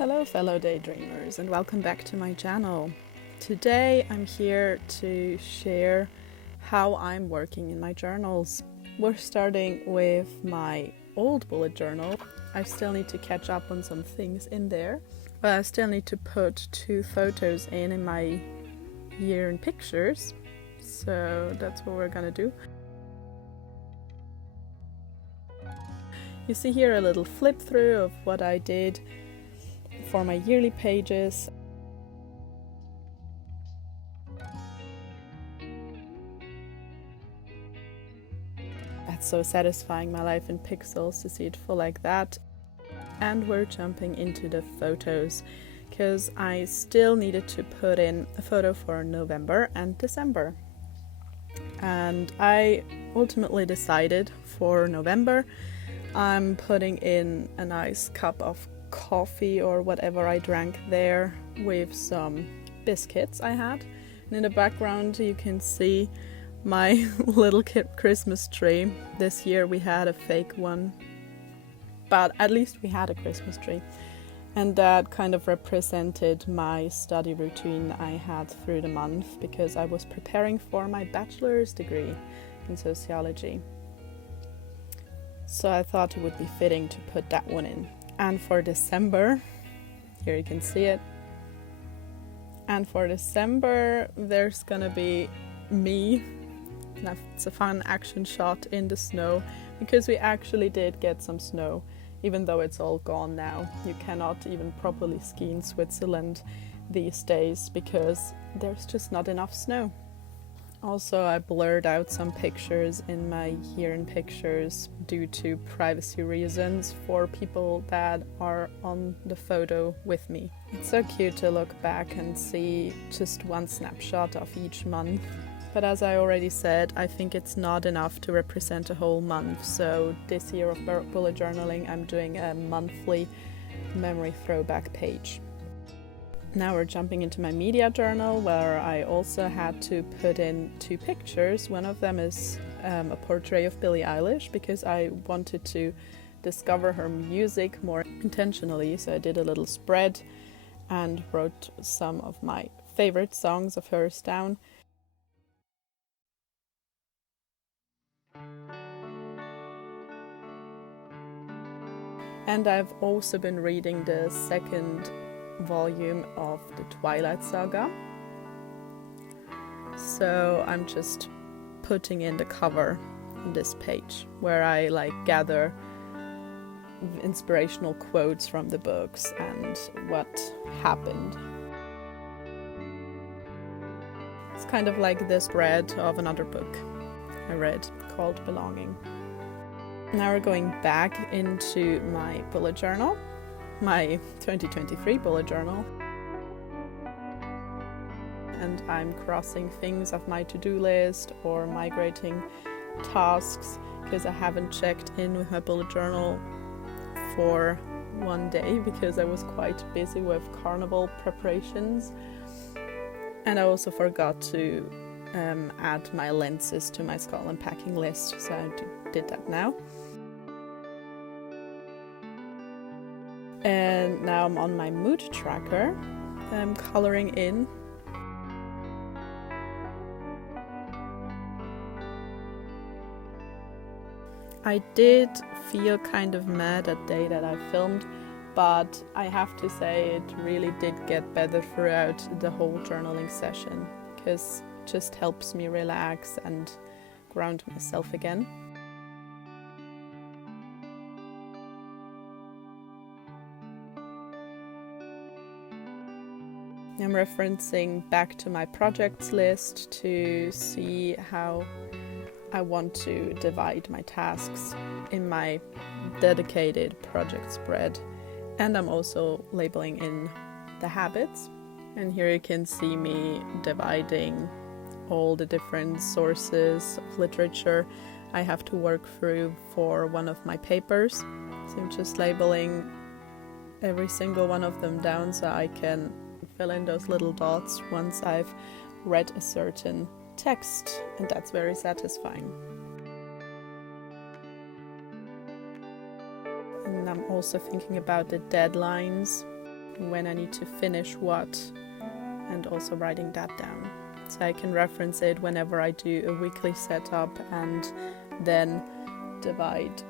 Hello fellow daydreamers and welcome back to my channel. Today I'm here to share how I'm working in my journals. We're starting with my old bullet journal. I still need to catch up on some things in there, but I still need to put 2 photos in my year in pictures, so that's what we're gonna do. You see here a little flip through of what I did for my yearly pages. That's so satisfying, my life in pixels, to see it full like that. And we're jumping into the photos because I still needed to put in a photo for November and December. And I ultimately decided for November I'm putting in a nice cup of coffee or whatever I drank there with some biscuits I had. And in the background you can see my little Christmas tree. This year we had a fake one, but at least we had a Christmas tree. And that kind of represented my study routine I had through the month because I was preparing for my bachelor's degree in sociology. So I thought it would be fitting to put that one in. And for December, here you can see it. And for December, there's gonna be me. It's a fun action shot in the snow because we actually did get some snow, even though it's all gone now. You cannot even properly ski in Switzerland these days because there's just not enough snow. Also, I blurred out some pictures in my year in pictures due to privacy reasons for people that are on the photo with me. It's so cute to look back and see just one snapshot of each month. But as I already said, I think it's not enough to represent a whole month. So this year of bullet journaling, I'm doing a monthly memory throwback page. Now we're jumping into my Mediajournal, where I also had to put in 2 pictures. One of them is a portrait of Billie Eilish because I wanted to discover her music more intentionally. So I did a little spread and wrote some of my favorite songs of hers down. And I've also been reading the second volume of the Twilight Saga, so I'm just putting in the cover on this page where I gather inspirational quotes from the books and what happened. It's kind of like the spread of another book I read called Belonging. Now we're going back into my bullet journal, my 2023 bullet journal, and I'm crossing things off my to-do list or migrating tasks because I haven't checked in with my bullet journal for one day because I was quite busy with carnival preparations, and I also forgot to add my lenses to my Scotland packing list, so I did that now. And now I'm on my mood tracker. I'm coloring in. I did feel kind of mad that day that I filmed, but I have to say it really did get better throughout the whole journaling session because it just helps me relax and ground myself again. I'm referencing back to my projects list to see how I want to divide my tasks in my dedicated project spread. And I'm also labeling in the habits. And here you can see me dividing all the different sources of literature I have to work through for one of my papers. So I'm just labeling every single one of them down so I can fill in those little dots once I've read a certain text, and that's very satisfying. And I'm also thinking about the deadlines when I need to finish what, and also writing that down. So I can reference it whenever I do a weekly setup and then divide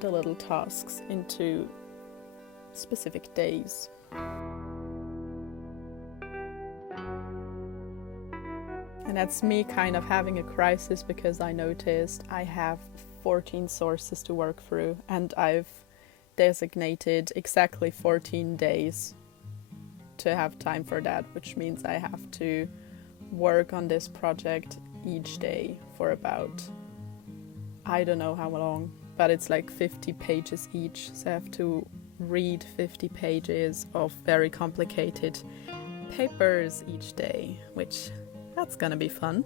the little tasks into specific days. And that's me kind of having a crisis, because I noticed I have 14 sources to work through, and I've designated exactly 14 days to have time for that, which means I have to work on this project each day for about, I don't know how long, but it's like 50 pages each, so I have to read 50 pages of very complicated papers each day, which that's gonna be fun.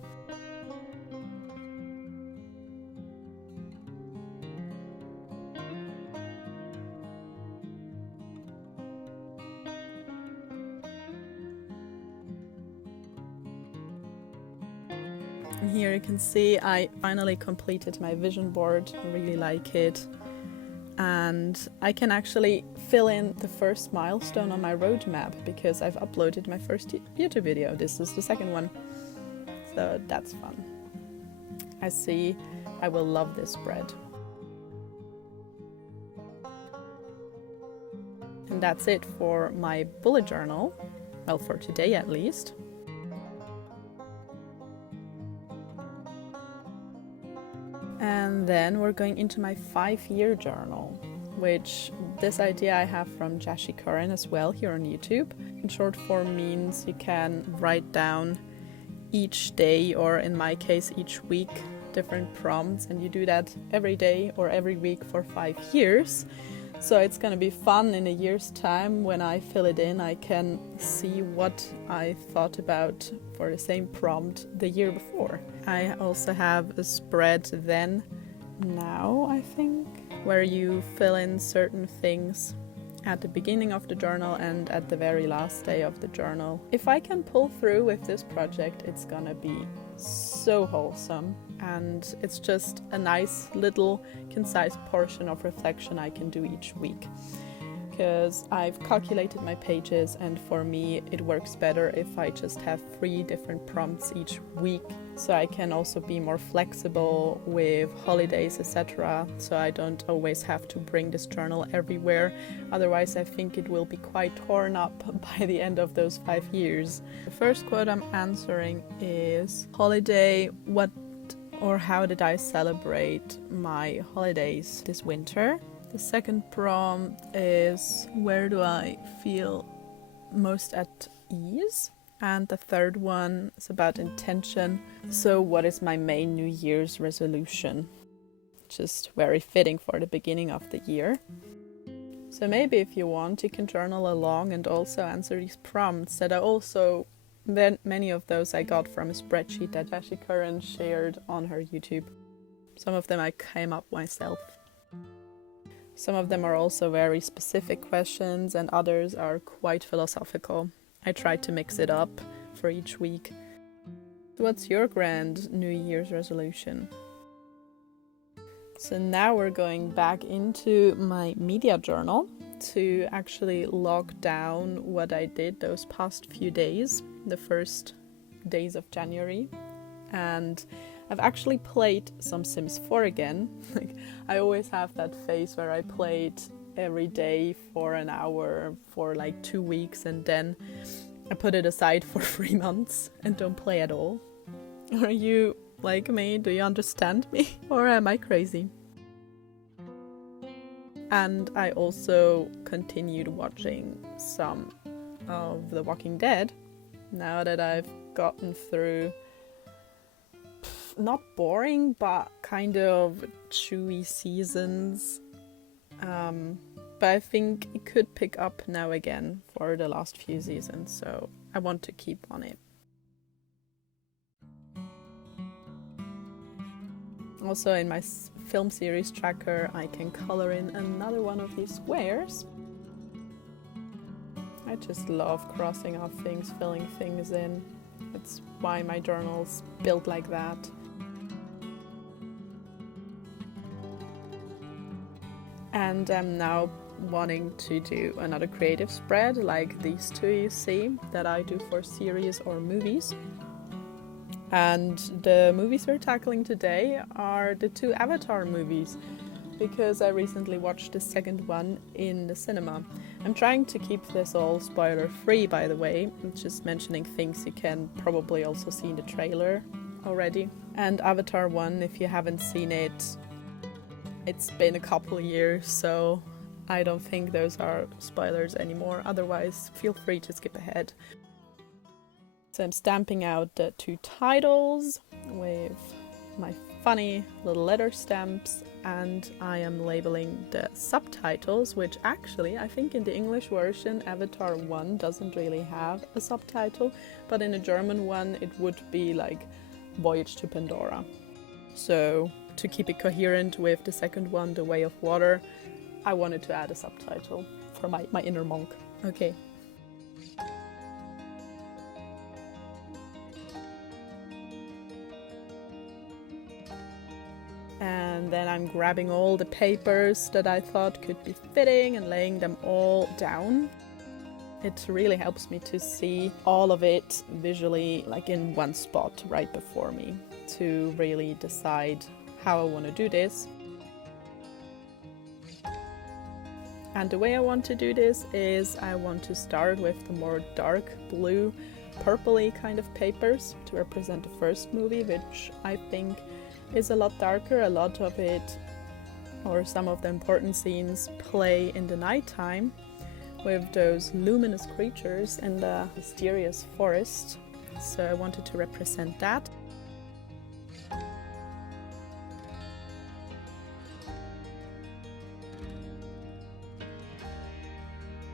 And here you can see I finally completed my vision board. I really like it. And I can actually fill in the first milestone on my roadmap because I've uploaded my first YouTube video. This is the second one. So that's fun. I see I will love this spread. And that's it for my bullet journal. Well, for today at least. And then we're going into my 5-year journal, which this idea I have from JashiiCorrin as well here on YouTube. In short form means you can write down each day, or in my case each week, different prompts, and you do that every day or every week for 5 years. So it's going to be fun in a year's time. When I fill it in, I can see what I thought about for the same prompt the year before. I also have a spread then, now I think, where you fill in certain things at the beginning of the journal and at the very last day of the journal. If I can pull through with this project, it's gonna be so wholesome, and it's just a nice little concise portion of reflection I can do each week, because I've calculated my pages, and for me it works better if I just have 3 different prompts each week, so I can also be more flexible with holidays, etc., so I don't always have to bring this journal everywhere. Otherwise I think it will be quite torn up by the end of those 5 years. The first quote I'm answering is, holiday, what or how did I celebrate my holidays this winter? The second prompt is, where do I feel most at ease? And the third one is about intention. So what is my main New Year's resolution? Just very fitting for the beginning of the year. So maybe if you want, you can journal along and also answer these prompts that are also, many of those I got from a spreadsheet that JashiiCorrin shared on her YouTube. Some of them I came up myself. Some of them are also very specific questions, and others are quite philosophical. I tried to mix it up for each week. What's your grand New Year's resolution? So now we're going back into my media journal to actually log down what I did those past few days, the first days of January. And I've actually played some Sims 4 again. I always have that phase where I played every day for an hour for like 2 weeks, and then I put it aside for 3 months and don't play at all. Are you like me? Do you understand me? Or am I crazy? And I also continued watching some of The Walking Dead now that I've gotten through not boring but kind of chewy seasons. But I think it could pick up now again for the last few seasons, so I want to keep on it. Also in my film series tracker, I can color in another one of these squares. I just love crossing off things, filling things in. It's why my journal's built like that. And I'm now wanting to do another creative spread like these two you see that I do for series or movies. And the movies we're tackling today are the two Avatar movies, because I recently watched the second one in the cinema. I'm trying to keep this all spoiler free, by the way. I'm just mentioning things you can probably also see in the trailer already. And Avatar 1, if you haven't seen it, it's been a couple of years, so I don't think those are spoilers anymore. Otherwise, feel free to skip ahead. So I'm stamping out the two titles with my funny little letter stamps, and I am labeling the subtitles, which actually I think in the English version Avatar 1 doesn't really have a subtitle, but in the German one it would be like Voyage to Pandora. So to keep it coherent with the second one, The Way of Water, I wanted to add a subtitle for my inner monk. Okay. And then I'm grabbing all the papers that I thought could be fitting and laying them all down. It really helps me to see all of it visually, like in one spot right before me, to really decide how I want to do this. And the way I want to do this is I want to start with the more dark blue, purpley kind of papers to represent the first movie, which I think is a lot darker. A lot of it, or some of the important scenes, play in the nighttime with those luminous creatures in the mysterious forest. So I wanted to represent that.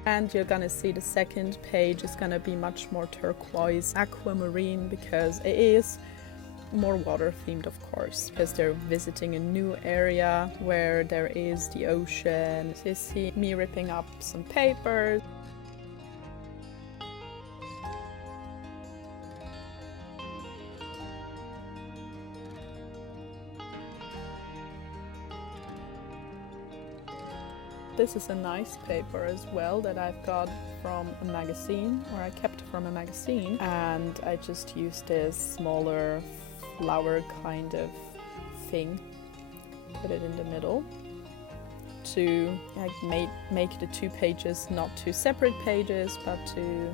And you're gonna see the second page is gonna be much more turquoise, aquamarine, because it is more water themed, of course, because they're visiting a new area where there is the ocean. So you see me ripping up some papers. This is a nice paper as well that I've got from a magazine, or I kept from a magazine, and I just used this smaller flower kind of thing, put it in the middle to make the two pages not two separate pages, but to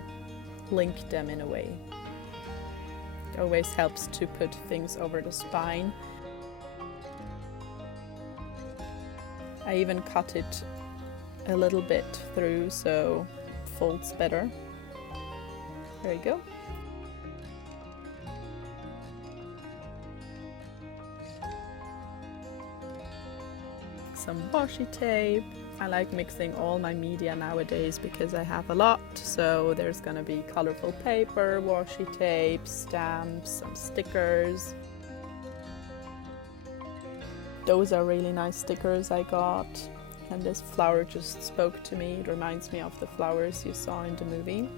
link them in a way. It always helps to put things over the spine. I even cut it a little bit through so it folds better. There you go. Some washi tape. I like mixing all my media nowadays because I have a lot, so there's gonna be colorful paper, washi tape, stamps, some stickers. Those are really nice stickers I got, and this flower just spoke to me. It reminds me of the flowers you saw in the movie.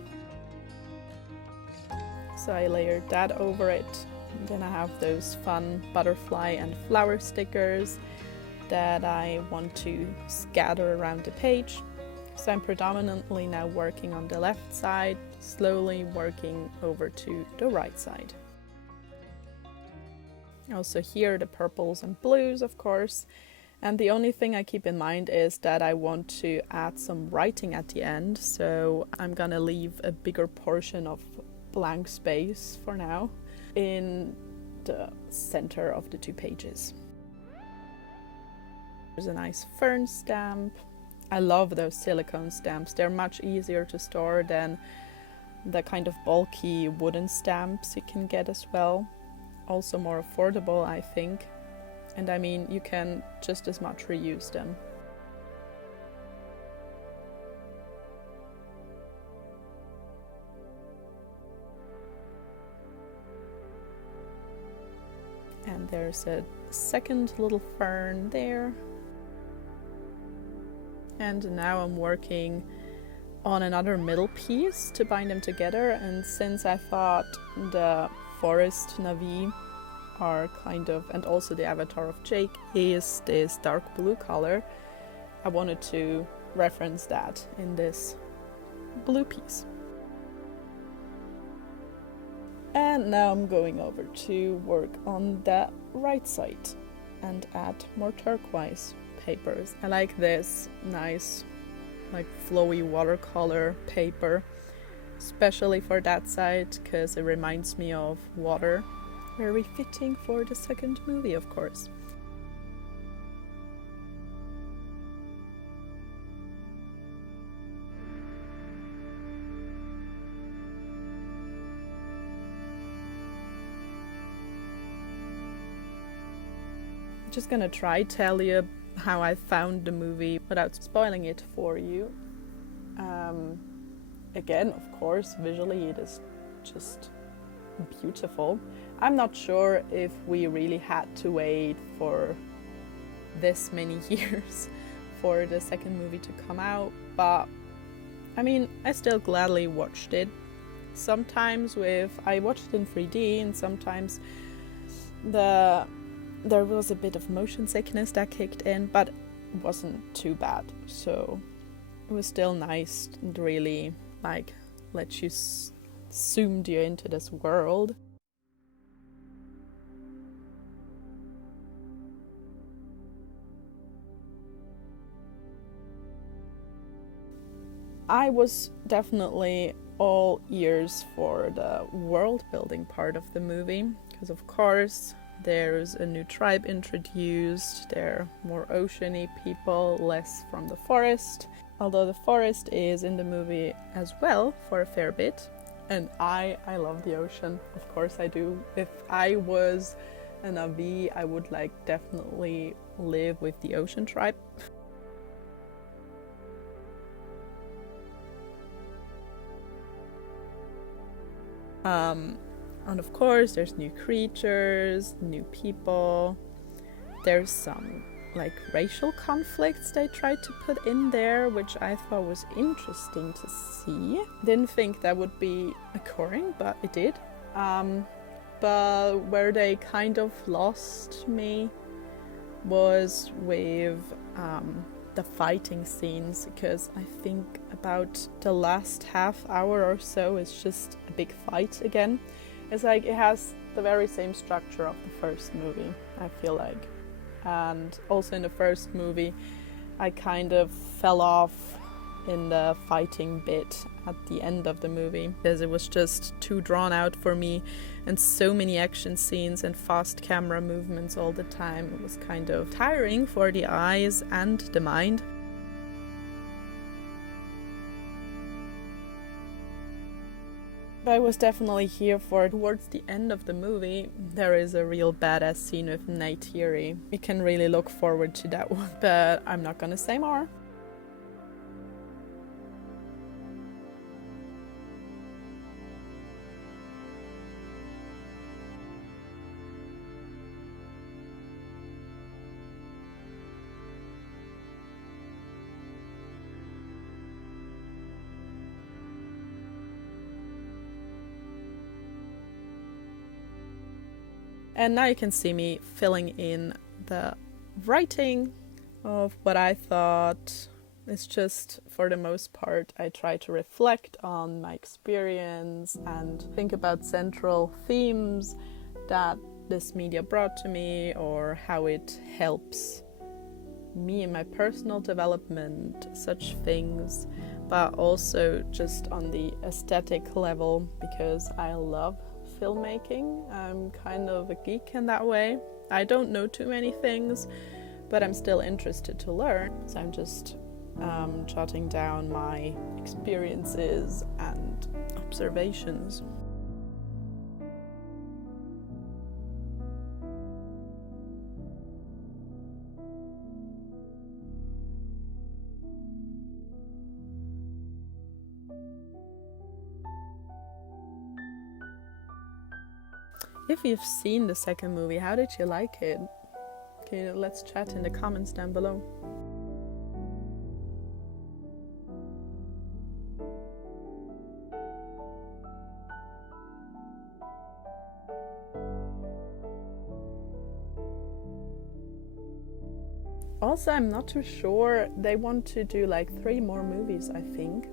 So I layered that over it, and then I have those fun butterfly and flower stickers that I want to scatter around the page. So I'm predominantly now working on the left side, slowly working over to the right side. Also here the purples and blues, of course. And the only thing I keep in mind is that I want to add some writing at the end, so I'm gonna leave a bigger portion of blank space for now in the center of the two pages. There's a nice fern stamp. I love those silicone stamps. They're much easier to store than the kind of bulky wooden stamps you can get as well. Also more affordable, I think. And I mean, you can just as much reuse them. And there's a second little fern there. And now I'm working on another middle piece to bind them together. And since I thought the forest Navi are kind of, and also the avatar of Jake is this dark blue color, I wanted to reference that in this blue piece. And now I'm going over to work on the right side and add more turquoise papers. I like this nice, like flowy watercolor paper, especially for that side because it reminds me of water. Very fitting for the second movie, of course. Just gonna try tell you how I found the movie without spoiling it for you. Again, of course, visually it is just beautiful. I'm not sure if we really had to wait for this many years for the second movie to come out, but I mean, I still gladly watched it. Sometimes I watched it in 3D, and sometimes there was a bit of motion sickness that kicked in, but it wasn't too bad. So it was still nice and really like let you zoomed you into this world. I was definitely all ears for the world building part of the movie, because of course there's a new tribe introduced, they're more oceany people, less from the forest. Although the forest is in the movie as well for a fair bit. And I love the ocean, of course I do. If I was an Avi, I would like definitely live with the ocean tribe. And of course there's new creatures, new people. There's some like racial conflicts they tried to put in there, which I thought was interesting to see. Didn't think that would be occurring, but it did. But where they kind of lost me was with the fighting scenes, because I think about the last half hour or so is just a big fight again. It's like it has the very same structure of the first movie, I feel like. And also in the first movie I kind of fell off in the fighting bit at the end of the movie, because it was just too drawn out for me, and so many action scenes and fast camera movements all the time. It was kind of tiring for the eyes and the mind. But I was definitely here for towards the end of the movie. There is a real badass scene with Neytiri. We can really look forward to that one, but I'm not gonna say more. And now you can see me filling in the writing of what I thought. It's just, for the most part, I try to reflect on my experience and think about central themes that this media brought to me, or how it helps me in my personal development, such things, but also just on the aesthetic level, because I love filmmaking. I'm kind of a geek in that way. I don't know too many things, but I'm still interested to learn. So I'm just jotting down my experiences and observations. If you've seen the second movie, how did you like it? Okay, let's chat in the comments down below. Also, I'm not too sure. They want to do like 3 more movies, I think.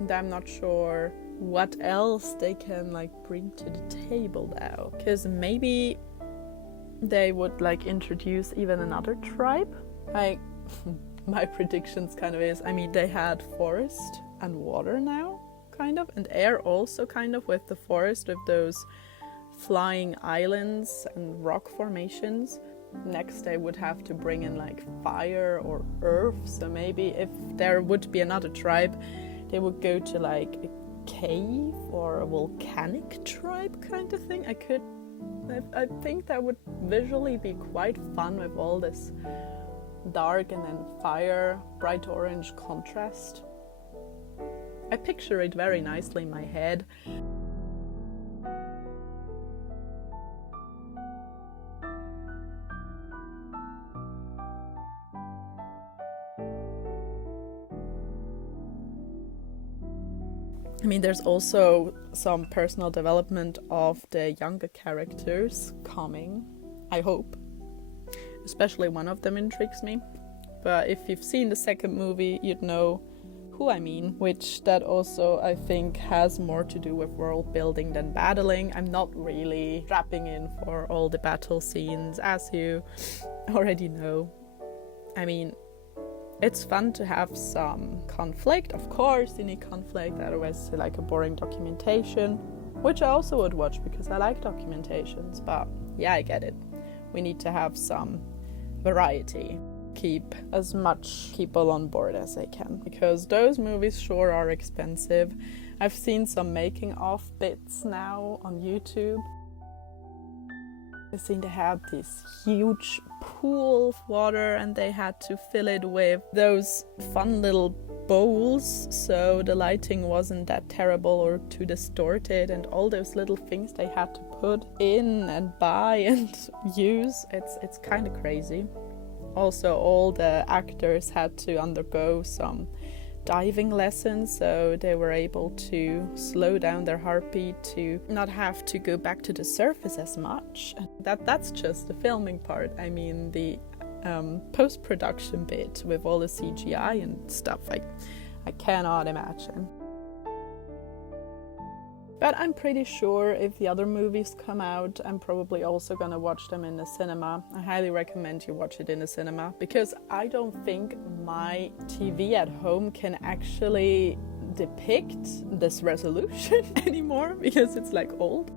And I'm not sure what else they can like bring to the table now. Because maybe they would like introduce even another tribe. Like, my predictions kind of is, I mean, they had forest and water now, kind of, and air also, kind of, with the forest, with those flying islands and rock formations. Next they would have to bring in like fire or earth, so maybe if there would be another tribe, they would go to like a cave or a volcanic tribe kind of thing. I think that would visually be quite fun with all this dark and then fire, bright orange contrast. I picture it very nicely in my head. I mean, there's also some personal development of the younger characters coming, I hope. Especially one of them intrigues me. But if you've seen the second movie, you'd know who I mean, which that also, I think, has more to do with world building than battling. I'm not really strapping in for all the battle scenes, as you already know. I mean, it's fun to have some conflict, of course, you need conflict, otherwise it's like a boring documentation, which I also would watch because I like documentations, but yeah, I get it. We need to have some variety. Keep as much people on board as I can, because those movies sure are expensive. I've seen some making of bits now on YouTube. I've seen they had this huge pool of water and they had to fill it with those fun little bowls so the lighting wasn't that terrible or too distorted, and all those little things they had to put in and buy and use. It's kind of crazy. Also, all the actors had to undergo some diving lessons, so they were able to slow down their heartbeat to not have to go back to the surface as much. That's just the filming part. I mean, the post-production bit with all the CGI and stuff, I cannot imagine. But I'm pretty sure if the other movies come out, I'm probably also gonna watch them in the cinema. I highly recommend you watch it in the cinema, because I don't think my TV at home can actually depict this resolution anymore, because it's like old.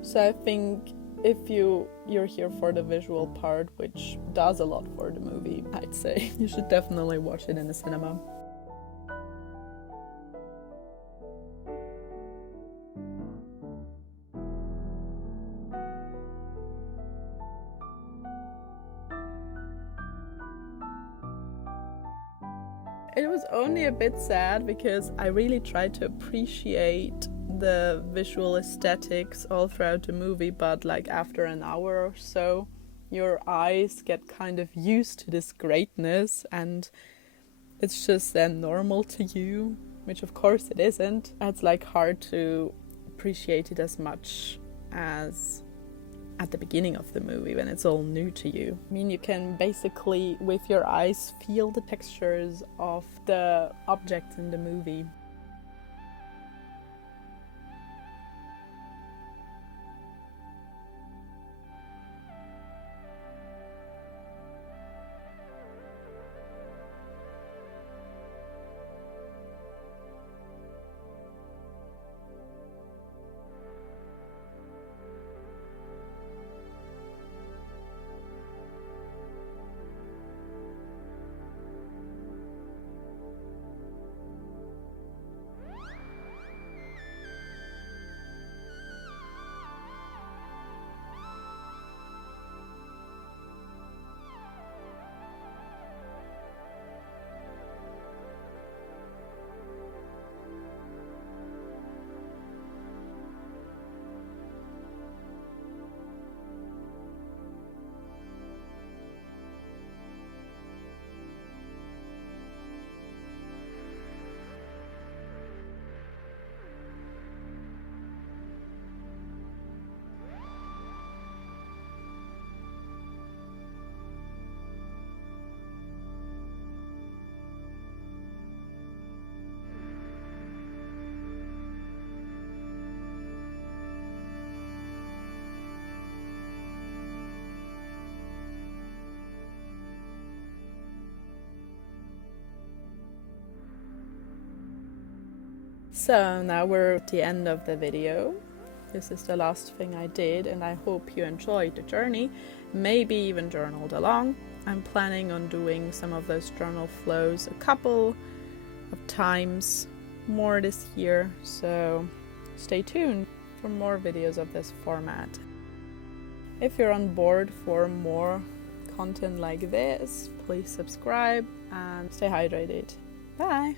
So I think if you're here for the visual part, which does a lot for the movie, I'd say you should definitely watch it in the cinema. It was only a bit sad because I really tried to appreciate the visual aesthetics all throughout the movie, but like after an hour or so, your eyes get kind of used to this greatness and it's just then normal to you, which of course it isn't. It's like hard to appreciate it as much as at the beginning of the movie when it's all new to you. I mean, you can basically with your eyes feel the textures of the objects in the movie. So now we're at the end of the video. This is the last thing I did, and I hope you enjoyed the journey, maybe even journaled along. I'm planning on doing some of those journal flows a couple of times more this year, so stay tuned for more videos of this format. If you're on board for more content like this, please subscribe and stay hydrated. Bye!